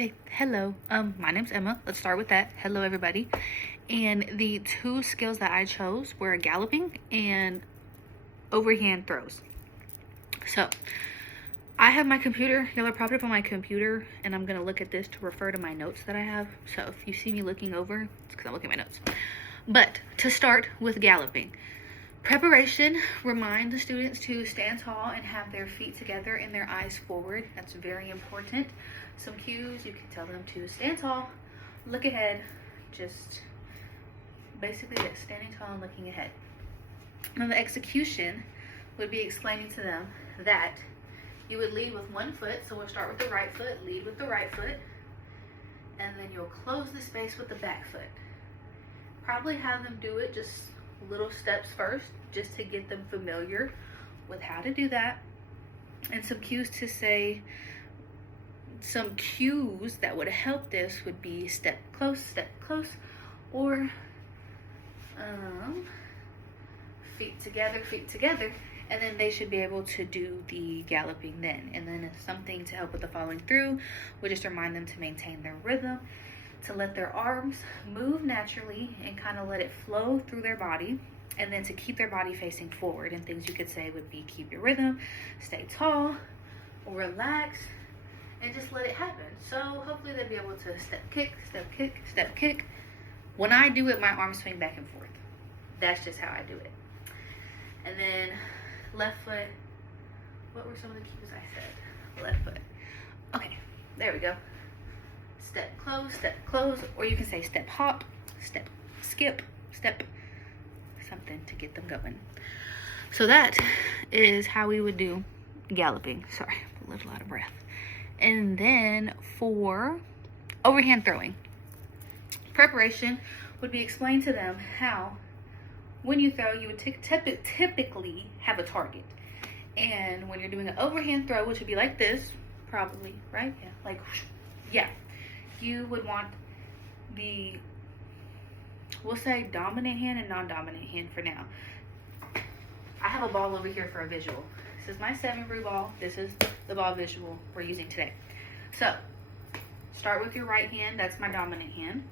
Okay, hello. My name's Emma. Let's start with that. Hello, everybody. And the two skills that I chose were galloping and overhand throws. So, I have my computer. Y'all are propped up on my computer, and I'm gonna look at this to refer to my notes that I have. So, if you see me looking over, it's because I'm looking at my notes. But to start with galloping, preparation, remind the students to stand tall and have their feet together and their eyes forward. That's very important. Some cues, you can tell them to stand tall, look ahead, just basically standing tall and looking ahead. And the execution would be explaining to them that you would lead with one foot. So we'll start with the right foot, lead with the right foot, and then you'll close the space with the back foot. Probably have them do it just little steps first, just to get them familiar with how to do that. And some cues to say, some cues that would help this would be step close, or feet together, and then they should be able to do the galloping then. And then something to help with the following through would just remind them to maintain their rhythm, to let their arms move naturally and kind of let it flow through their body, and then to keep their body facing forward. And things you could say would be keep your rhythm, stay tall, relax, and just let it happen. So hopefully they'll be able to step kick, step kick, step kick. When I do it, my arms swing back and forth. That's just how I do it. And then left foot. What were some of the cues I said? Left foot. Okay, there we go. Step close, or you can say step hop, step skip, step something to get them going. So that is how we would do galloping. Sorry, a little out of breath. And then for overhand throwing, preparation would be explained to them how when you throw, you would typically have a target. And when you're doing an overhand throw, which would be like this, probably, right? Yeah, like, yeah. You would want the, we'll say dominant hand and non-dominant hand for now. I have a ball over here for a visual. This is my 7-free ball. This is the ball visual we're using today. So, start with your right hand. That's my dominant hand.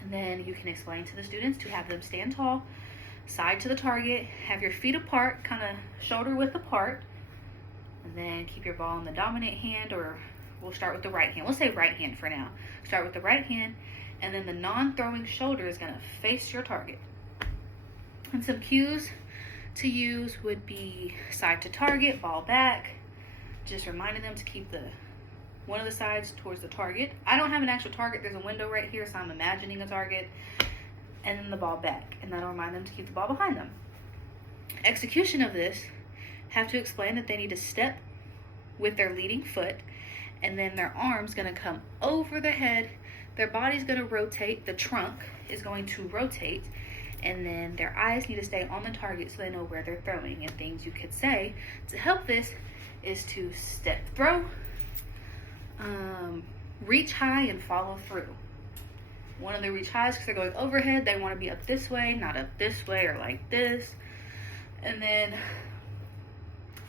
And then you can explain to the students to have them stand tall, side to the target, have your feet apart, kind of shoulder width apart, and then keep your ball in the dominant hand, or we'll start with the right hand. We'll say right hand for now. Start with the right hand, and then the non-throwing shoulder is going to face your target. And some cues to use would be side to target, ball back, just reminding them to keep one of the sides towards the target. I don't have an actual target. There's a window right here, so I'm imagining a target. And then the ball back, and that'll remind them to keep the ball behind them. Execution of this, have to explain that they need to step with their leading foot, and then their arm's gonna come over the head, their body's gonna rotate, the trunk is going to rotate, and then their eyes need to stay on the target so they know where they're throwing. And things you could say to help this is to step throw, reach high and follow through. One of the reach highs, because they're going overhead, they want to be up this way, not up this way or like this. And then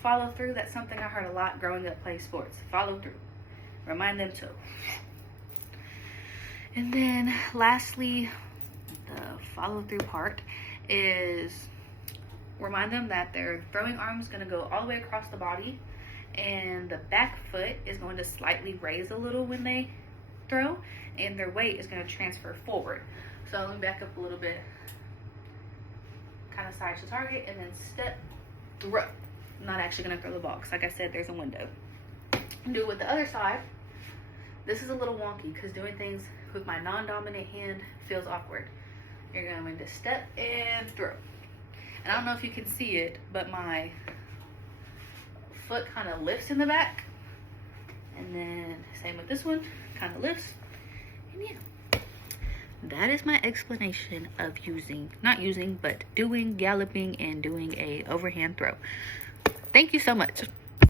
follow through, that's something I heard a lot growing up playing sports. Follow through. Remind them to. And then lastly, the follow through part is remind them that their throwing arm is going to go all the way across the body, and the back foot is going to slightly raise a little when they throw, and their weight is going to transfer forward. So let me back up a little bit, kind of side to target, and then step throw. I'm not actually going to throw the ball because, like I said, there's a window. Do it with the other side. This is a little wonky because doing things with my non-dominant hand feels awkward. You're going to step and throw. And I don't know if you can see it, but my foot kind of lifts in the back. And then same with this one, kind of lifts. And yeah, that is my explanation of doing galloping and doing a overhand throw. Thank you so much.